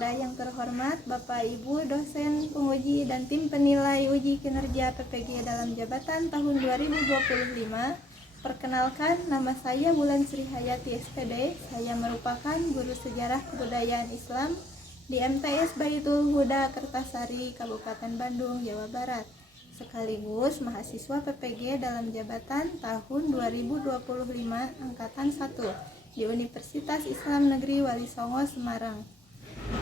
kepada yang terhormat Bapak Ibu dosen penguji dan tim penilai uji kinerja PPG dalam jabatan tahun 2025. Perkenalkan, nama saya Bulan Sri Hayati SPD. Saya merupakan guru sejarah kebudayaan Islam di MTS Baitul Huda Kertasari, Kabupaten Bandung, Jawa Barat. Sekaligus mahasiswa PPG dalam jabatan tahun 2025 angkatan 1 di Universitas Islam Negeri Wali Songo, Semarang.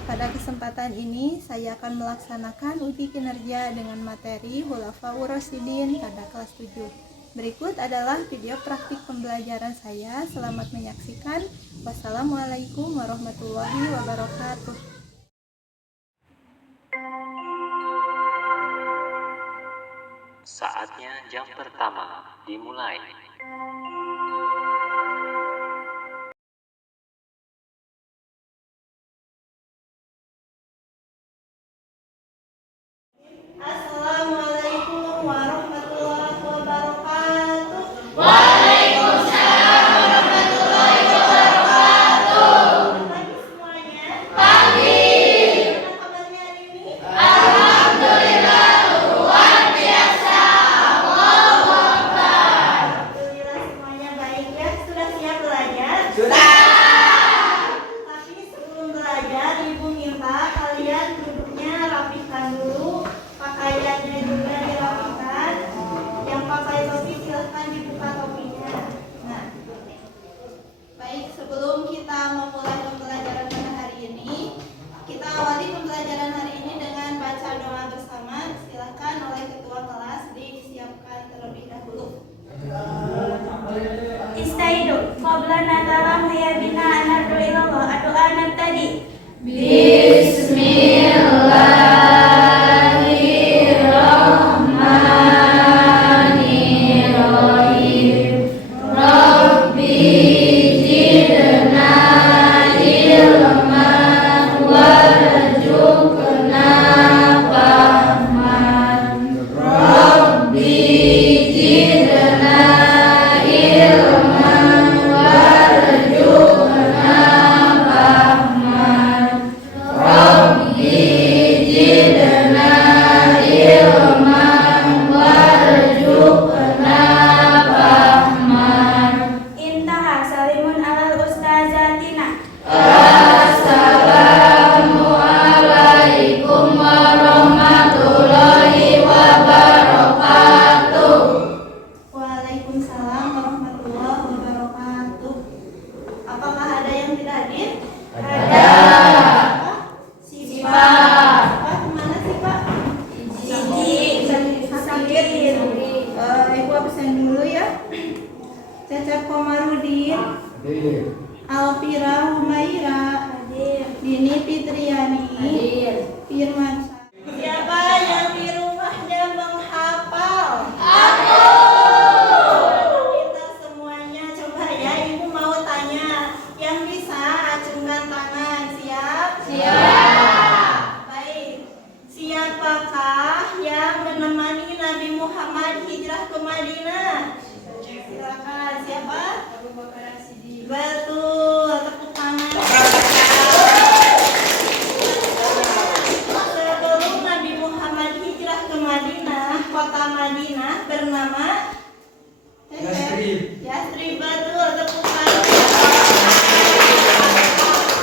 Pada kesempatan ini saya akan melaksanakan uji kinerja dengan materi Khulafaur Rasyidin pada kelas 7. Berikut adalah video praktik pembelajaran saya. Selamat menyaksikan. Wassalamualaikum warahmatullahi wabarakatuh. Saatnya jam pertama dimulai. Assalamualaikum warahmatullahi wabarakatuh. Waalaikumsalam warahmatullahi wabarakatuh. Pagi semuanya. Pagi. Gimana kabarnya hari ini? Alhamdulillah luar biasa. Allahu Akbar. Alhamdulillah semuanya baik ya. Sudah siap belajar? Sudah. Tapi sebelum belajar, Ibu minta kalian duduknya rapihkan dulu, pakaiannya juga dirapikan. Yang pakai topi silahkan dibuka topinya. Nah, baik, sebelum kita memulai pembelajaran pada hari ini, kita awali pembelajaran hari ini dengan baca doa bersama. Silakan oleh ketua kelas disiapkan terlebih dahulu. Istaidu qabla natalam hayabina anardu ilallah adu'a nabtadi. Bismillahirrahmanirrahim. Rabbi zidna ilman warzuqna fahman. Rabbi zidna ilman warzuqna fahman. Rabbi zidna ilman warzuqna fahman. Intaha salimun alal ustazatina. Assalamualaikum warahmatullahi wabarakatuh. Waalaikumsalam warahmatullahi wabarakatuh. Apakah ada yang tidak hadir? Ada. Si Pak. Pak kemana sih Pak? Sakit. Ibu absen dulu ya. Cecep Komarudin, Alfira Humaira, Dini Fitriani, Firman. Siapa yang di rumahnya menghafal? Aku. Kita semuanya coba ya, Ibu mau tanya. Yang bisa acungkan tangan. Siap? Siap. Baik. Siapakah yang menemani Nabi Muhammad hijrah ke Madinah? Silakan. Siapa? Abu Bakar As-Siddiq. Betul. Tepuk tangan. Sebelum Nabi Muhammad hijrah ke Madinah, kota Madinah bernama Yasrib. Yasrib, betul. Tepuk tangan.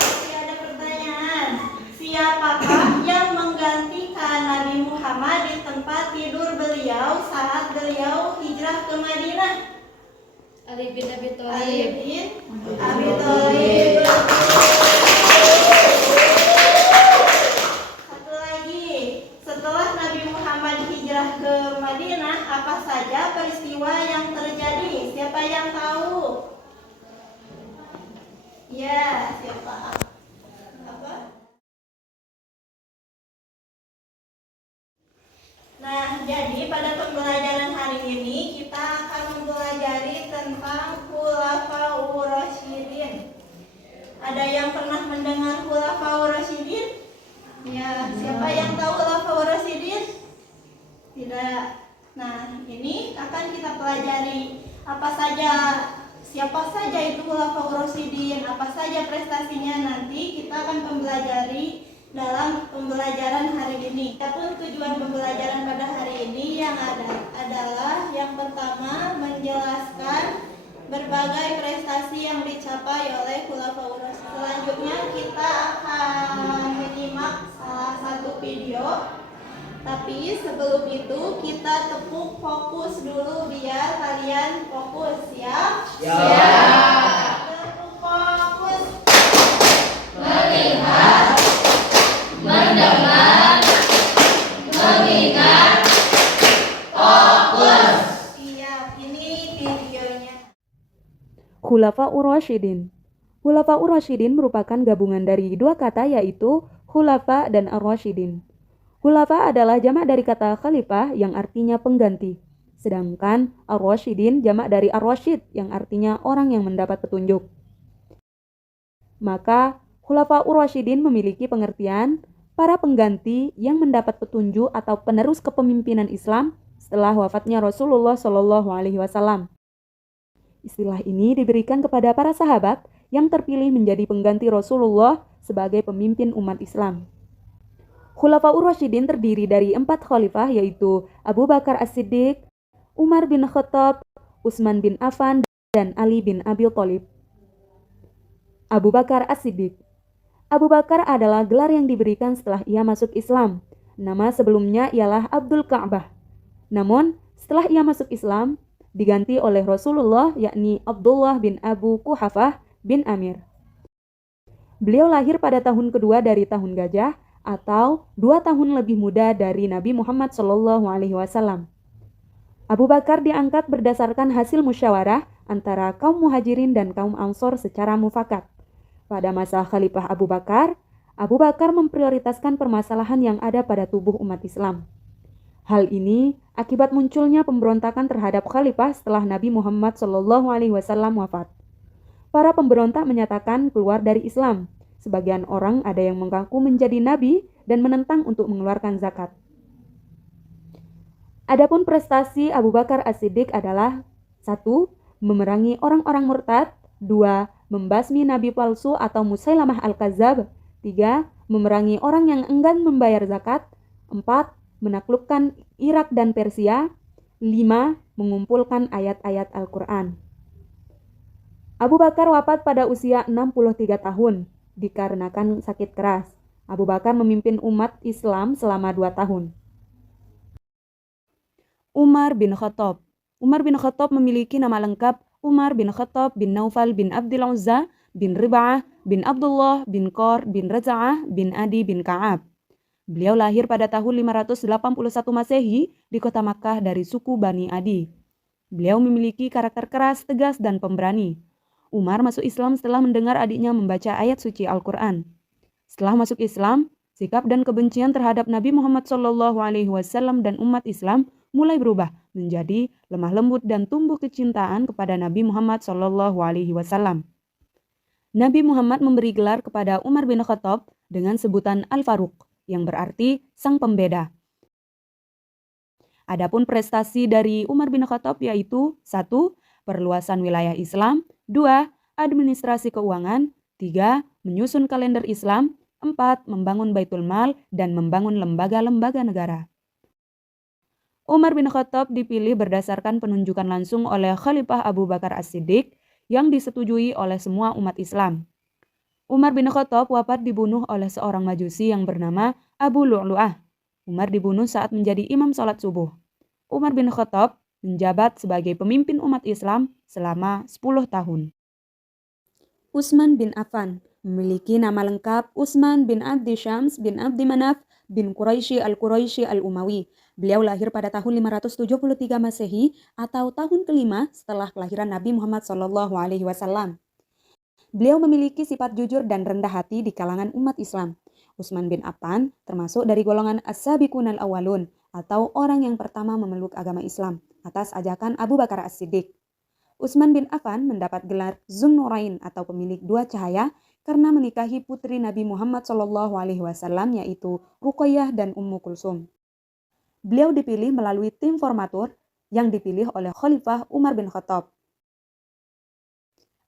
Oke, ada pertanyaan. Siapakah yang menggantikan Nabi Muhammad di tempat tidur beliau saat beliau hijrah ke Madinah? Ali bin Abi Ali bin Abi Thalib. Satu lagi, setelah Nabi Muhammad hijrah ke Madinah, apa saja peristiwa yang terjadi? Siapa yang tahu? Ya, siapa? Apa? Nah, jadi pada pembelajaran hari ini kita akan mempelajari tentang Khulafaur Rasyidin. Ada yang pernah mendengar Khulafaur Rasyidin? Ya, siapa yang tahu Khulafaur Rasyidin? Tidak. Nah, ini akan kita pelajari siapa saja itu Khulafaur Rasyidin, apa saja prestasinya. Nanti kita akan mempelajari dalam pembelajaran hari ini. Adapun tujuan pembelajaran pada hari ini yang adalah yang pertama menjelaskan berbagai prestasi yang dicapai oleh Khulafaur Rasyidin. Selanjutnya kita akan menyimak salah satu video. Tapi sebelum itu kita tepuk fokus dulu biar kalian fokus ya. Tepuk fokus. Melihat, mendengar, mengingat, fokus. Siap, ini videonya. Khulafaur Rasyidin. Khulafaur Rasyidin merupakan gabungan dari dua kata yaitu khulafa dan ar-rasyidin. Khulafa adalah jamak dari kata khalifah yang artinya pengganti. Sedangkan ar-rasyidin jamak dari ar-rasyid yang artinya orang yang mendapat petunjuk. Maka Khulafaur Rasyidin memiliki pengertian para pengganti yang mendapat petunjuk atau penerus kepemimpinan Islam setelah wafatnya Rasulullah Shallallahu Alaihi Wasallam. Istilah ini diberikan kepada para sahabat yang terpilih menjadi pengganti Rasulullah sebagai pemimpin umat Islam. Khulafaur Rasyidin terdiri dari 4 khalifah yaitu Abu Bakar As-Siddiq, Umar bin Khattab, Utsman bin Affan, dan Ali bin Abi Thalib. Abu Bakar As-Siddiq. Abu Bakar adalah gelar yang diberikan setelah ia masuk Islam. Nama sebelumnya ialah Abdul Ka'bah. Namun, setelah ia masuk Islam, diganti oleh Rasulullah yakni Abdullah bin Abu Quhafah bin Amir. Beliau lahir pada tahun kedua dari tahun gajah atau 2 tahun lebih muda dari Nabi Muhammad SAW. Abu Bakar diangkat berdasarkan hasil musyawarah antara kaum muhajirin dan kaum ansor secara mufakat. Pada masa Khalifah Abu Bakar memprioritaskan permasalahan yang ada pada tubuh umat Islam. Hal ini akibat munculnya pemberontakan terhadap Khalifah setelah Nabi Muhammad SAW wafat. Para pemberontak menyatakan keluar dari Islam. Sebagian orang ada yang mengaku menjadi nabi dan menentang untuk mengeluarkan zakat. Adapun prestasi Abu Bakar As-Siddiq adalah 1. Memerangi orang-orang murtad, 2. Membasmi nabi palsu atau Musailamah Al-Kadzab, 3. Memerangi orang yang enggan membayar zakat, 4. Menaklukkan Irak dan Persia, 5. Mengumpulkan ayat-ayat Al-Quran. Abu Bakar wafat pada usia 63 tahun dikarenakan sakit keras. Abu Bakar memimpin umat Islam selama 2 tahun. Umar bin Khattab. Umar bin Khattab memiliki nama lengkap Umar bin Khattab bin Naufal bin Abdul Uzza bin Rib'ah bin Abdullah bin Qor bin Raza'ah bin Adi bin Ka'ab. Beliau lahir pada tahun 581 Masehi di kota Makkah dari suku Bani Adi. Beliau memiliki karakter keras, tegas, dan pemberani. Umar masuk Islam setelah mendengar adiknya membaca ayat suci Al-Quran. Setelah masuk Islam, sikap dan kebencian terhadap Nabi Muhammad SAW dan umat Islam mulai berubah menjadi lemah lembut dan tumbuh kecintaan kepada Nabi Muhammad SAW. Nabi Muhammad memberi gelar kepada Umar bin Khattab dengan sebutan Al-Faruq, yang berarti sang pembeda. Adapun prestasi dari Umar bin Khattab yaitu 1. Perluasan wilayah Islam, 2. Administrasi keuangan, 3. Menyusun kalender Islam, 4. Membangun Baitul Mal dan membangun lembaga-lembaga negara. Umar bin Khattab dipilih berdasarkan penunjukan langsung oleh Khalifah Abu Bakar As-Siddiq yang disetujui oleh semua umat Islam. Umar bin Khattab wafat dibunuh oleh seorang majusi yang bernama Abu Lu'lu'ah. Umar dibunuh saat menjadi imam sholat subuh. Umar bin Khattab menjabat sebagai pemimpin umat Islam selama 10 tahun. Utsman bin Affan memiliki nama lengkap Utsman bin Abdi Syams bin Abdi Manaf bin Quraisy Al-Umawi. Beliau lahir pada tahun 573 Masehi atau tahun kelima setelah kelahiran Nabi Muhammad SAW. Beliau memiliki sifat jujur dan rendah hati di kalangan umat Islam. Utsman bin Affan termasuk dari golongan As-Sabiqun al-Awwalun atau orang yang pertama memeluk agama Islam atas ajakan Abu Bakar As-Siddiq. Utsman bin Affan mendapat gelar Zunnurain atau pemilik 2 cahaya karena menikahi putri Nabi Muhammad SAW yaitu Ruqayyah dan Ummu Kulsum. Beliau dipilih melalui tim formatur yang dipilih oleh Khalifah Umar bin Khattab.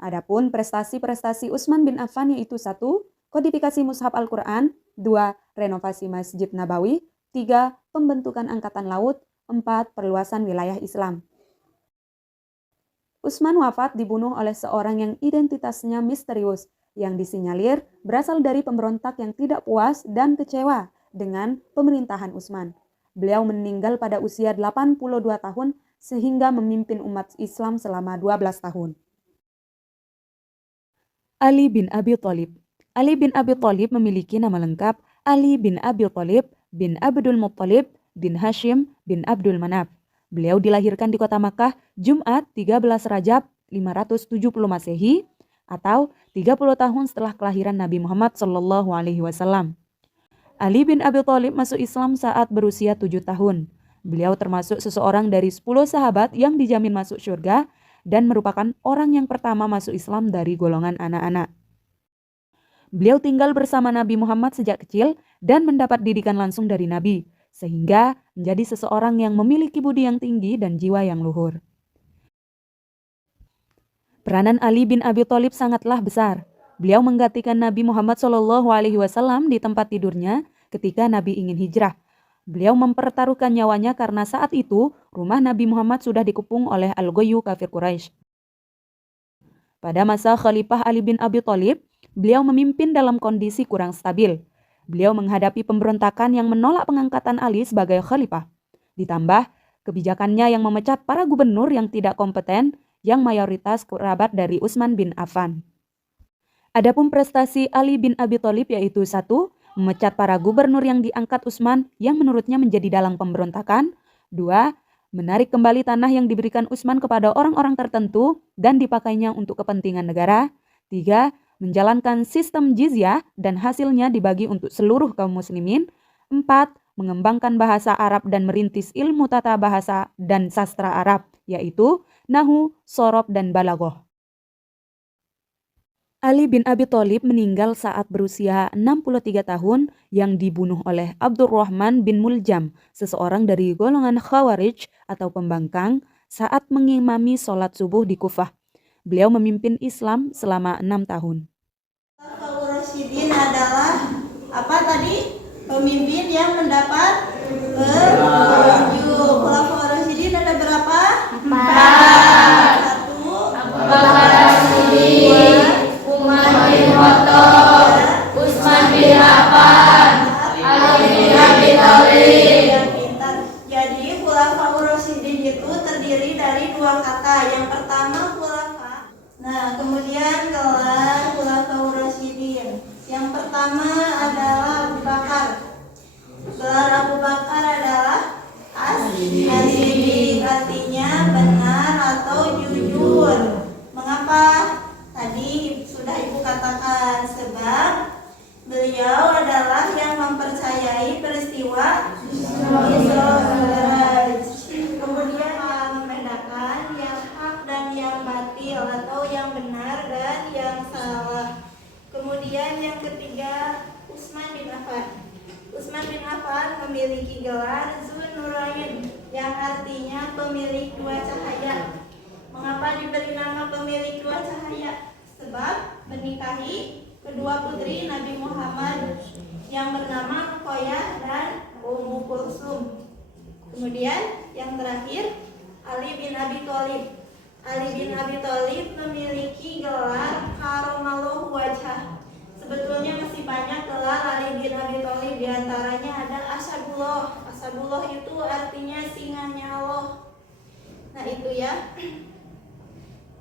Adapun prestasi-prestasi Utsman bin Affan yaitu 1. Kodifikasi Mushaf Al-Quran, 2. renovasi Masjid Nabawi. 3. Pembentukan Angkatan Laut. 4. Perluasan wilayah Islam. Utsman wafat dibunuh oleh seorang yang identitasnya misterius, yang disinyalir berasal dari pemberontak yang tidak puas dan kecewa dengan pemerintahan Utsman. Beliau meninggal pada usia 82 tahun sehingga memimpin umat Islam selama 12 tahun. Ali bin Abi Thalib. Ali bin Abi Thalib memiliki nama lengkap Ali bin Abi Thalib bin Abdul Muttalib bin Hashim bin Abdul Manaf. Beliau dilahirkan di kota Makkah Jumat 13 Rajab 570 Masehi atau 30 tahun setelah kelahiran Nabi Muhammad SAW. Ali bin Abi Thalib masuk Islam saat berusia 7 tahun. Beliau termasuk seseorang dari 10 sahabat yang dijamin masuk surga dan merupakan orang yang pertama masuk Islam dari golongan anak-anak. Beliau tinggal bersama Nabi Muhammad sejak kecil dan mendapat didikan langsung dari Nabi, sehingga menjadi seseorang yang memiliki budi yang tinggi dan jiwa yang luhur. Peranan Ali bin Abi Thalib sangatlah besar. Beliau menggantikan Nabi Muhammad SAW di tempat tidurnya ketika Nabi ingin hijrah. Beliau mempertaruhkan nyawanya karena saat itu rumah Nabi Muhammad sudah dikepung oleh Al-Ghayyu kafir Quraisy. Pada masa Khalifah Ali bin Abi Thalib, beliau memimpin dalam kondisi kurang stabil. Beliau menghadapi pemberontakan yang menolak pengangkatan Ali sebagai khalifah. Ditambah kebijakannya yang memecat para gubernur yang tidak kompeten yang mayoritas kerabat dari Utsman bin Affan. Adapun prestasi Ali bin Abi Thalib yaitu 1. Memecat para gubernur yang diangkat Utsman yang menurutnya menjadi dalang pemberontakan. 2. Menarik kembali tanah yang diberikan Utsman kepada orang-orang tertentu dan dipakainya untuk kepentingan negara. 3. Menjalankan sistem jizyah dan hasilnya dibagi untuk seluruh kaum muslimin. 4. Mengembangkan bahasa Arab dan merintis ilmu tata bahasa dan sastra Arab, yaitu Nahwu, Shorof, dan Balaghah. Ali bin Abi Thalib meninggal saat berusia 63 tahun yang dibunuh oleh Abdurrahman bin Muljam, seseorang dari golongan Khawarij atau pembangkang, saat mengimami sholat subuh di Kufah. Beliau memimpin Islam selama 6 tahun. Khulafaur Rasyidin adalah apa tadi? Pemimpin yang mendapat petunjuk. Khulafaur Rasyidin ada berapa? 4. 1. Umar bin Khattab, Utsman bin Affan, Ali bin Abi Thalib. Yang pintar. Jadi Khulafaur Rasyidin itu terdiri dari 2 kata. Yang pertama khulafa. Nah, kemudian gelar Khulafaur Rasyidin. Yang pertama adalah Abu Bakar. Gelar Abu Bakar adalah As-Siddiq, artinya benar atau jujur. Mengapa? Tadi sudah Ibu katakan, sebab beliau adalah yang mempercayai peristiwa Isra Mi'raj. Kemudian membedakan yang hak dan yang batil atau yang benar dan yang salah. Kemudian yang ketiga, Utsman bin Affan. Utsman bin Affan memiliki gelar Dzun-Nurayn yang artinya pemilik 2 cahaya. Mengapa diberi nama pemilik 2 cahaya? Sebab menikahi kedua putri Nabi Muhammad yang bernama Ruqayyah dan Ummu Kulsum. Kemudian yang terakhir, Ali bin Abi Thalib. Ali bin Abi Thalib memiliki gelar Karamallahu Wajhah. Sebetulnya masih banyak gelar Ali bin Abi Thalib, di antaranya ada Asadullah. Asadullah itu artinya singanya Allah. Nah, itu ya.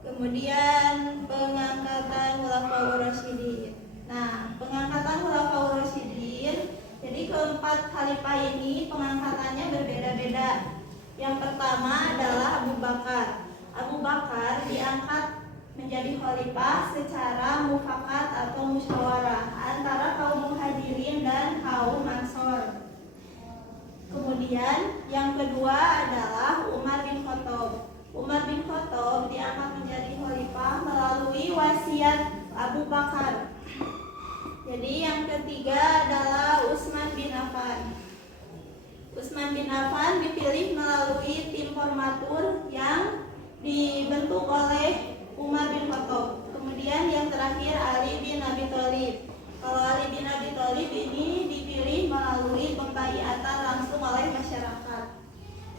Kemudian pengangkatan Khulafaur Rasyidin. Nah, pengangkatan Khulafaur Rasyidin, jadi keempat khalifah ini pengangkatannya berbeda-beda. Yang pertama adalah Abu Bakar. Abu Bakar diangkat menjadi khalifah secara mufakat atau musyawarah antara kaum Muhajirin dan kaum Ansor. Kemudian yang kedua adalah Umar bin Khattab. Umar bin Khattab diangkat menjadi khalifah melalui wasiat Abu Bakar. Jadi yang ketiga adalah Utsman bin Affan. Utsman bin Affan dipilih melalui tim formatur yang dibentuk oleh Umar bin Khattab. Kemudian yang terakhir Ali bin Abi Thalib. Kalau Ali bin Abi Thalib ini dipilih baiatan langsung oleh masyarakat.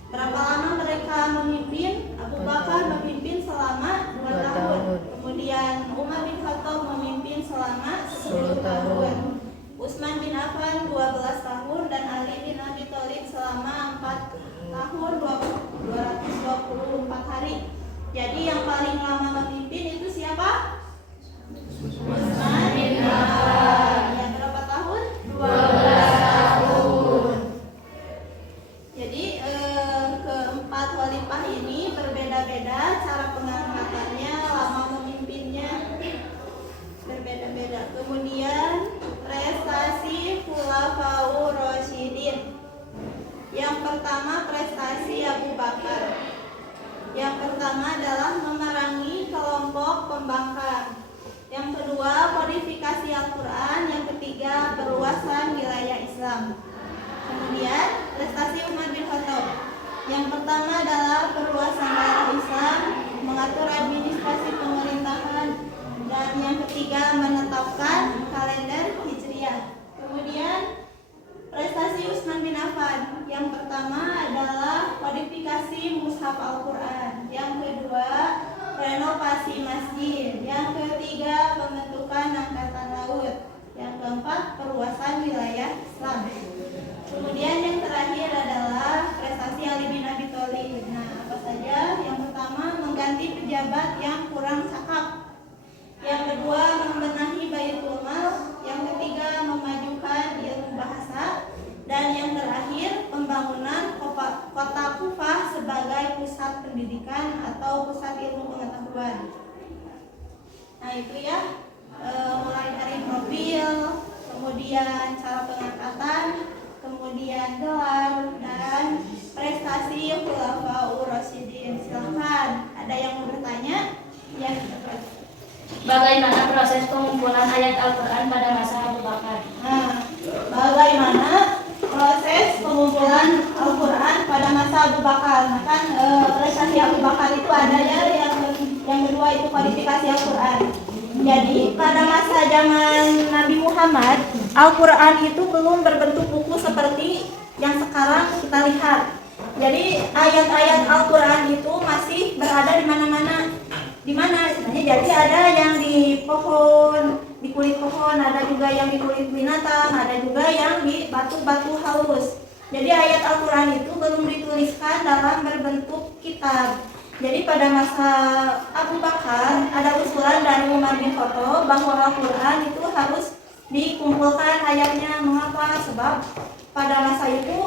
Berapa lama mereka memimpin? Abu Bakar memimpin selama 2 tahun. Kemudian Umar bin Khattab memimpin selama 10 tahun. Utsman bin Affan 12 tahun dan Ali bin Abi Thalib selama 4 tahun 224 hari. Jadi yang paling lama memimpin itu siapa? Utsman bin Affan. Yang berapa tahun? 12 tahun. Jadi keempat khalifah ini berbeda-beda cara pengangkatannya, lama memimpinnya berbeda-beda. Kemudian prestasi Khulafaur Rasyidin. Yang pertama prestasi Abu Bakar. Yang pertama adalah memerangi kelompok pembangkang. Yang kedua kodifikasi Al-Quran. Yang ketiga perluasan wilayah Islam. Kemudian prestasi Umar bin Khattab. Yang pertama adalah perluasan daerah Islam, mengatur administrasi pemerintahan, dan yang ketiga menetapkan kalender Hijriah. Kemudian prestasi Utsman bin Affan. Yang pertama adalah kodifikasi mushaf Al-Quran. Yang kedua renovasi masjid. Yang ketiga pembentukan angkatan laut. Yang keempat perluasan wilayah Islam. Kemudian yang terakhir adalah prestasi Ali bin Abi Thalib. Nah, apa saja? Yang pertama mengganti pejabat yang kurang cakap. Yang kedua membenahi Baitul Mal. Yang ketiga memajukan ilmu bahasa. Dan yang terakhir pembangunan kota Kufah sebagai pusat pendidikan atau pusat ilmu pengetahuan. Nah itu ya, mulai dari profil, kemudian cara pengangkatan, kemudian gelar, dan prestasi Khulafaur Rasyidin. Silahkan, ada yang mau bertanya? Ya, Bagaimana proses pengumpulan ayat Al-Quran pada masa Abu Bakar? nah, bagaimana proses pengumpulan Al-Quran pada masa Abu Bakar? Nah kan prestasi Abu Bakar itu ada ya, yang kedua itu kodifikasi Al-Quran. Jadi pada masa zaman Nabi Muhammad, Al-Quran itu belum berbentuk buku seperti yang sekarang kita lihat. Jadi ayat-ayat Al-Quran itu masih berada di mana-mana. Di mana? Jadi ada yang di pohon, di kulit pohon, ada juga yang di kulit binatang, ada juga yang di batu-batu halus. Jadi ayat Al-Quran itu belum dituliskan dalam berbentuk kitab. Jadi pada masa Abu Bakar ada usulan dari Umar bin Khattab bahwa Al-Quran itu harus dikumpulkan ayatnya. Mengapa? Sebab pada masa itu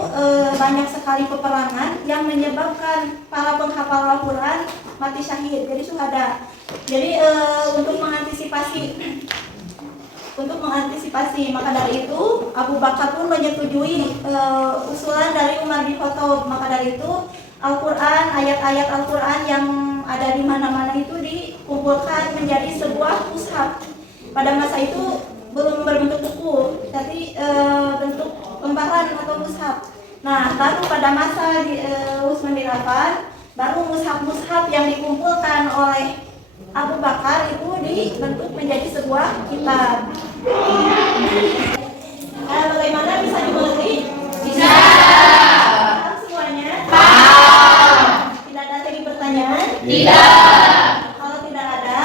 banyak sekali peperangan yang menyebabkan para penghafal Al-Quran mati syahid, jadi syuhada. Jadi untuk mengantisipasi maka dari itu Abu Bakar pun menyetujui usulan dari Umar bin Khattab. Maka dari itu Al-Quran, ayat-ayat Al-Quran yang ada di mana-mana itu dikumpulkan menjadi sebuah mushaf. Pada masa itu belum berbentuk buku, tapi bentuk lembaran atau mushaf. Nah, baru pada masa Utsman bin Affan, baru mushaf-mushaf yang dikumpulkan oleh Abu Bakar itu dibentuk menjadi sebuah kitab. Nah, bagaimana bisa dimengerti? Bisa. Paham semuanya? Paham. Tidak ada lagi pertanyaan? Tidak. Kalau tidak ada,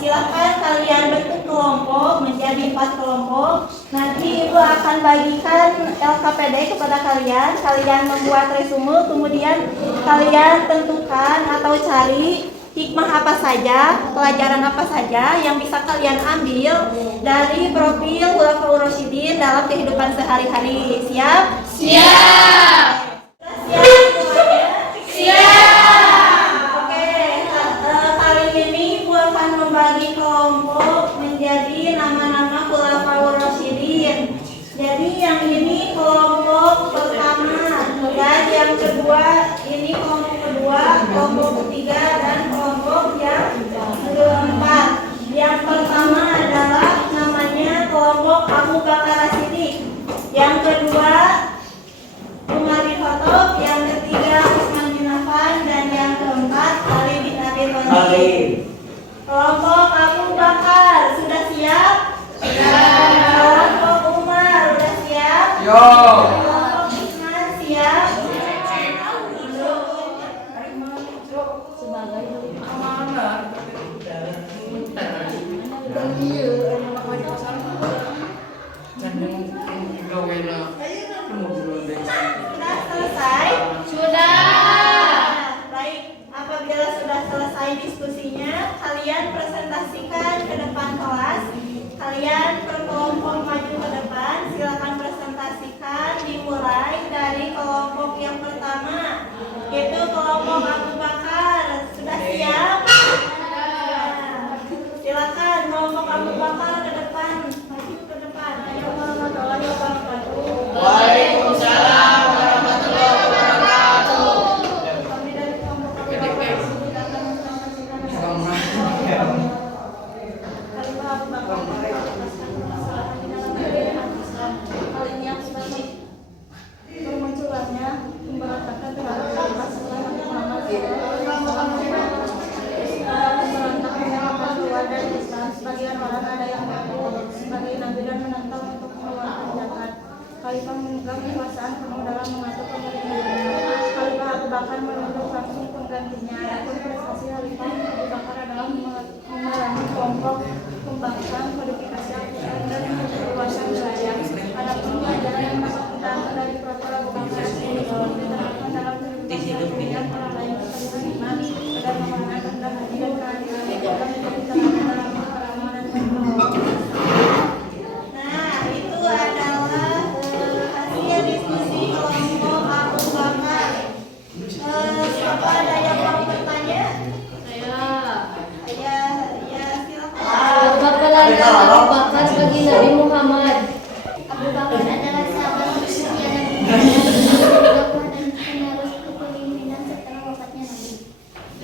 silakan kalian bentuk kelompok menjadi 4 kelompok. Nanti Ibu akan bagikan LKPD kepada kalian. Kalian membuat resume, kemudian kalian tentukan atau cari hikmah apa saja, pelajaran apa saja yang bisa kalian ambil dari profil Khulafaur Rasyidin dalam kehidupan sehari-hari. Siap? Siap. Siap semuanya? Siap. Oke, kali ini Ibu akan membagi kelompok menjadi nama-nama Khulafaur Rasyidin. Jadi yang ini kelompok pertama, dan yang kedua ini kelompok kedua, kelompok ketiga, dan kelompok yang keempat. Yang pertama adalah namanya kelompok Abu Bakar As-Siddiq. Yang kedua Umar bin Khattab, yang ketiga Utsman bin Affan, dan yang keempat Ali bin Abi Thalib. Kelompok Abu Bakar sudah siap? Kelompok Umar sudah siap? Yo. kelompok Abu Bakar sudah siap? Silakan kelompok Abu Bakar ke depan, maju ke depan. Ayo warahmatullahi wabarakatuh. Waalaikumsalam warahmatullahi wabarakatuh. Kami dari kelompok Abu Bakar datang menyampaikan Khalifah Abu Bakar menjelaskan permasalahan di dalam agama Islam. Hal ini akibat bermunculannya pemberontakan terhadap khalifah setelah Nabi Muhammad pemberontak keluar dari Islam. Sebagian orang ada yang mengaku sebagai nabi dan menentang untuk mengeluarkan zakat. Khalifah memegang kekuasaan penuh dalam mengatur pemerintahannya. Khalifah Abu Bakar menunjuk langsung penggantinya. Adapun prestasi Khalifah Abu Bakar adalah memerangi kelompok pembangkang kodifikasi Al-Quran dan perluasan wilayah. Adapun pelajaran yang dapat kita ambil dari protokol Abu Bakar ini diterapkan dalam kehidupan dan orang lain kepada iman dan memerangi rendah hati dan keadilan dalam menjadi teladan dalam keamanan dan pengelolaan. Nah, itu adalah hasil diskusi kelompok Abu Bakar. Siapa ada yang mau bertanya? Ya, silakan. Abu Bakar bagi Nabi Muhammad. Abu Bakar adalah sahabat setia Nabi Muhammad dan penerus kepemimpinan setelah wafatnya Nabi.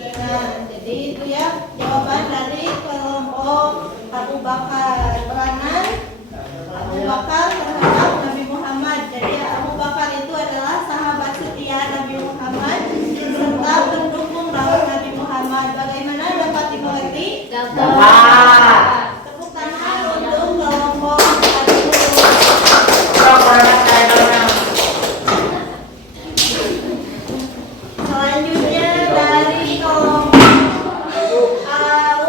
Nah, jadi itu ya jawaban dari kelompok Abu Bakar. Peranan Abu Bakar terhadap Nabi Muhammad. Jadi Abu Bakar itu adalah sahabat setia Nabi Muhammad serta pendukung dakwah Nabi Muhammad. Bagaimana dapat dimengerti? Tepuk tangan untuk kelompok selanjutnya dari kelompok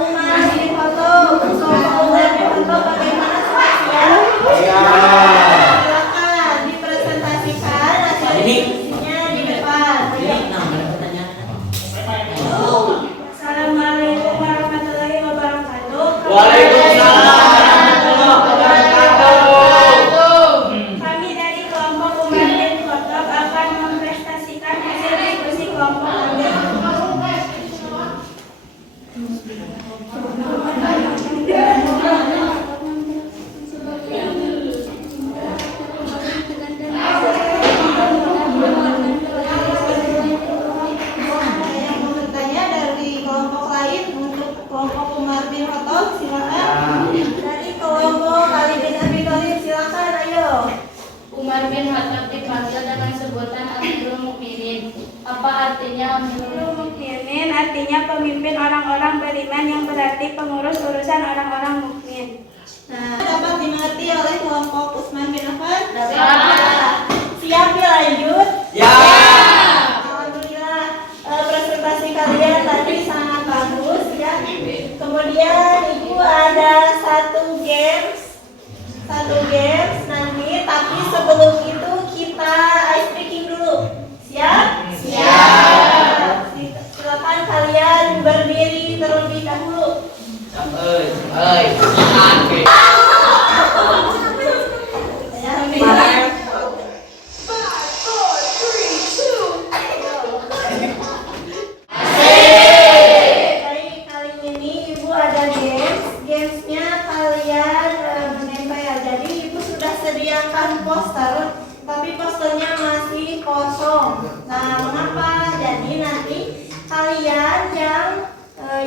Umar bin Khattab. Kelompok Umar bin Khattab bagaimana selanjutnya? Silakan dipresentasikan hasil diskusinya di depan. Assalamualaikum warahmatullahi wabarakatuh. Waalaikumsalam warahmatullahi wabarakatuh. Kami dari kelompok Umar bin Khattab akan mempresentasikan hasil diskusi kelompok kami. Ada yang mau bertanya dari kelompok lain untuk kelompok Umar bin Khattab? Silakan. Dari kelompok Ali bin Abi Thalib silakan, ayo. Umar bin Khattab dipanggil dengan sebutan Amirul Mukminin. Apa artinya Amirul Mukminin artinya pemimpin orang-orang beriman yang berarti pengurus urusan orang-orang mukmin. Nah, dapat dimengerti oleh kelompok Utsman bin Affan? Dapat. Siap dilanjut? Ya. Alhamdulillah, presentasi kalian tadi sangat bagus ya. Kemudian Ibu ada satu games nanti, tapi sebelum itu kita ice breaking dulu. Siap? Siap. Silakan kalian berdiri terlebih dahulu. Baik, kali ini Ibu ada gamesnya kalian menempel. Jadi Ibu sudah sediakan poster, tapi posternya masih kosong. Nah, mengapa? Jadi nanti kalian yang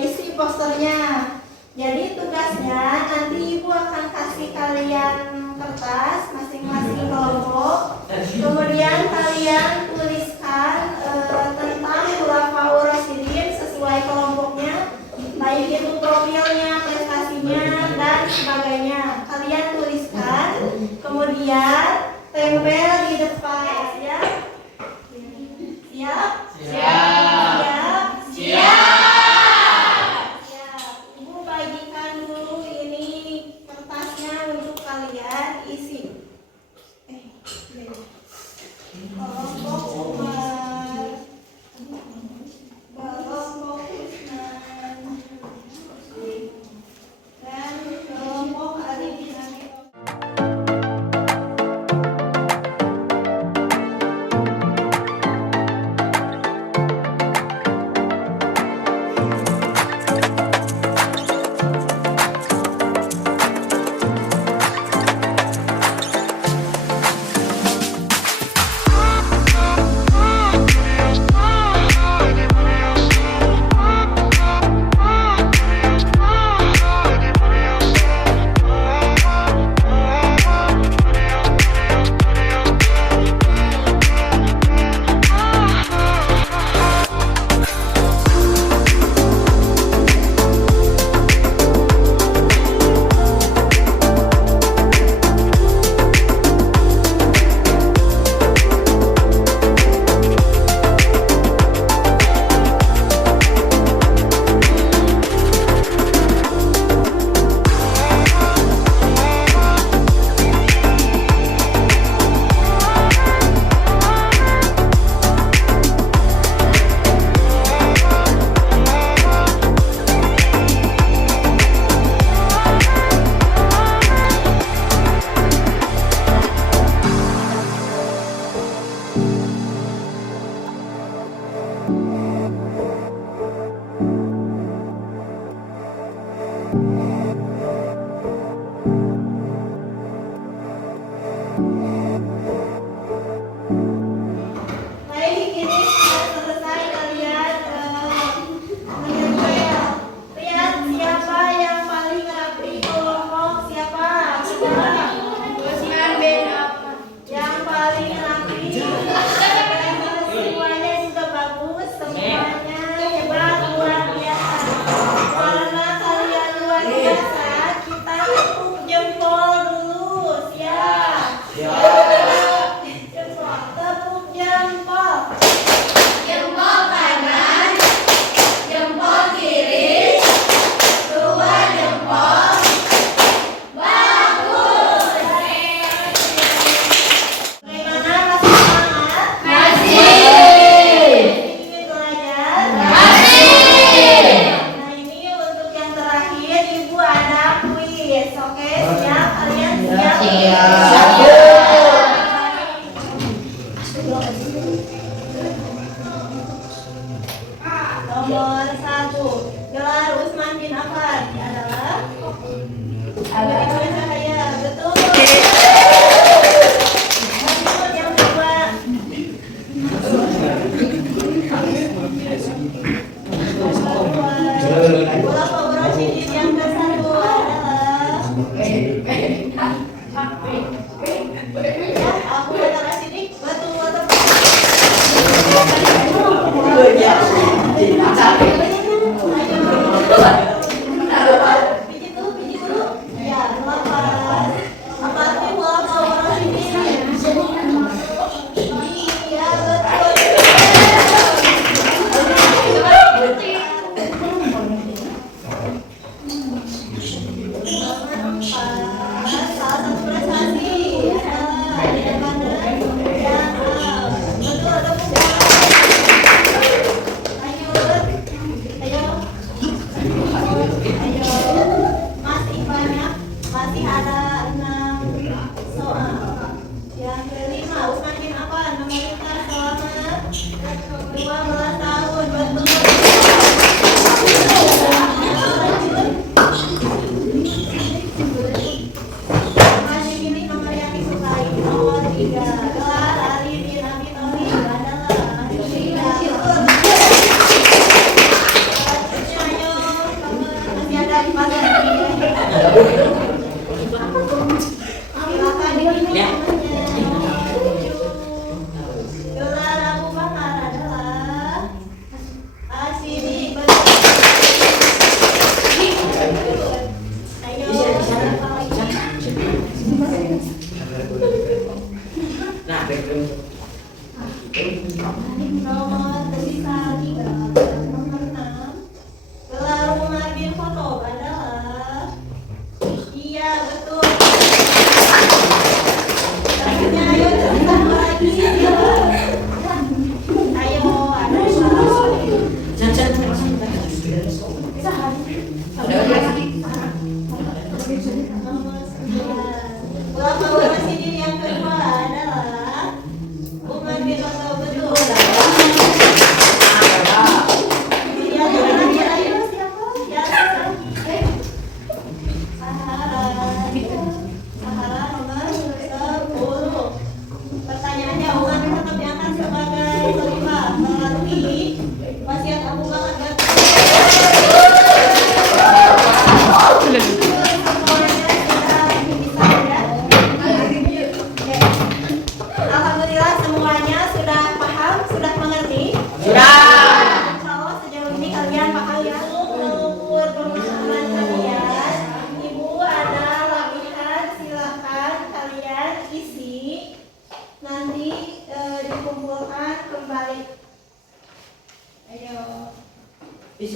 isi posternya. Jadi tugasnya nanti Ibu akan kasih kalian kertas masing-masing kelompok. Kemudian kalian tuliskan tentang Khulafaur Rasyidin sesuai kelompoknya, baik itu profilnya, prestasinya, dan sebagainya. Kalian tuliskan, kemudian tempel di depan. Siap? Siap? Siap? Siap. Ibu bagikan dulu ini kertasnya untuk kalian isi. Kelompok Umar, kelompok Utsman, dan kelompok Ali bin Abi Thalib. Nomor 1, gelar Utsman bin Affan adalah Budi Cahaya. Betul. Lanjut yang kedua. Khulafaur Rasyidin yang ke-1 adalah Abu Bakar As-Siddiq. Betul. Pijit dulu. Ya, 8. Apa arti Khulafaur Rasyidin? Iya, betul. Salah satu prestasi adalah di mana yang betul ada bukan. Masih banyak, masih ada 6 soal. Yang kelima, Utsman bin Affan memerintah selama 12 tahun. Betul. Masih pilih nomor yang disukai. Nomor 3, gelar Ali bin Abi Thalib adalah 3. Ayo, masih ada 4 lagi. Silakan dipilih namanya. Gelar Abu Bakar adalah As-Siddiq. Ayo, siapa lagi? Nomor tersisa 3. Nomor 6, gelar Umar bin Khattab adalah. Iya, betul. Selanjutnya, ayo tersisa 2 lagi. Ayo, ada 2. Nomor 9, Khulafaur Rasyidin yang kedua adalah Umar bin Khattab. Betul. Ya, terakhir, ayo siapa? Ya, Sahara nomor 10. Pertanyaannya, Umar bin Khattab diangkat sebagai khalifah melalui wasiat Abu Bakar. Alhamdulillah semuanya sudah paham, sudah mengerti. Insya Allah sejauh ini kalian paham ya. Mengukur pemahaman kalian, Ibu ada latihan, silakan kalian isi. Nanti dikumpulkan kembali. Ayo. Ya,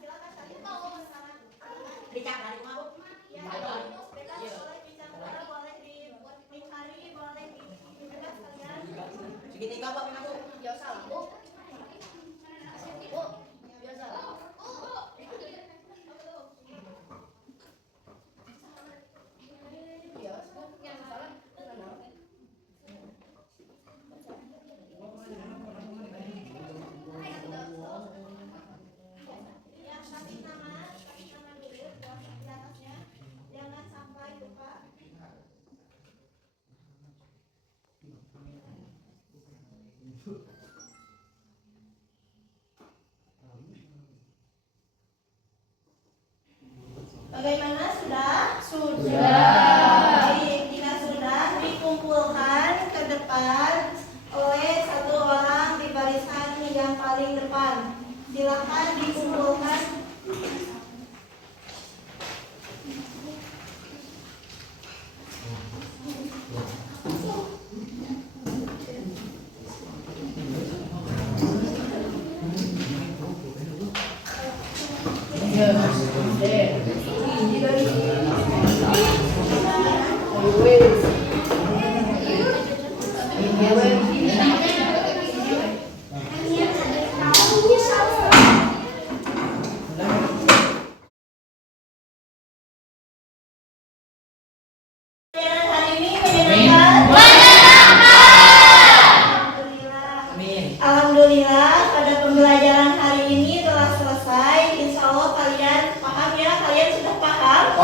silakan kalian mau sekarang. Ya, bebas boleh bicara, boleh dicari, boleh bebas kalian. Ya, kasih nama dulu di atasnya. Jangan sampai lupa. Bagaimana? Sudah? Baik, jika sudah dikumpulkan ke depan oleh satu orang di barisan yang paling depan. Silakan dikumpulkan.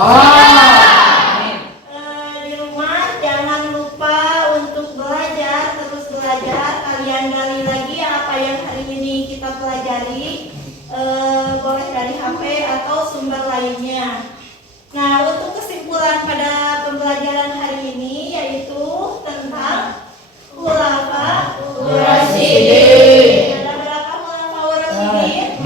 Di rumah jangan lupa untuk belajar, terus belajar. Kalian gali lagi apa yang hari ini kita pelajari, boleh dari HP atau sumber lainnya. Nah, untuk kesimpulan pada pembelajaran hari ini yaitu tentang khulafa Rasyidin. Ada berapa khulafa Rasyidin?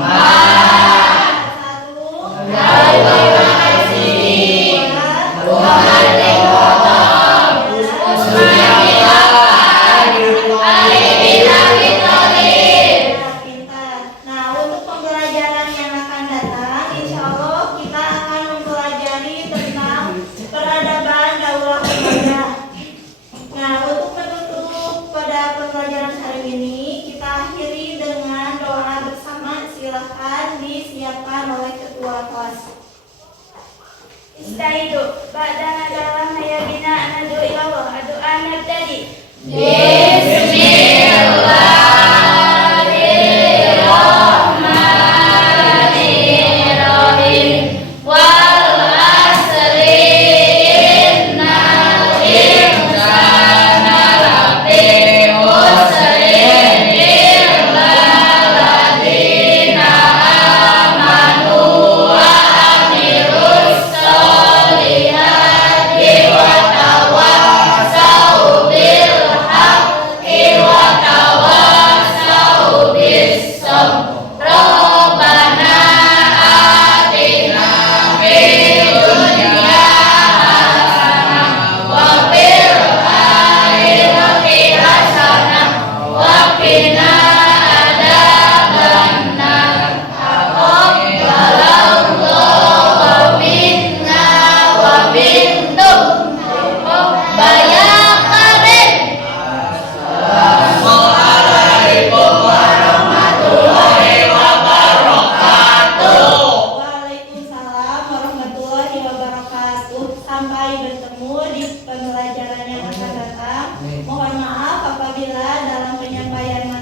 Mohon maaf apabila dalam penyampaian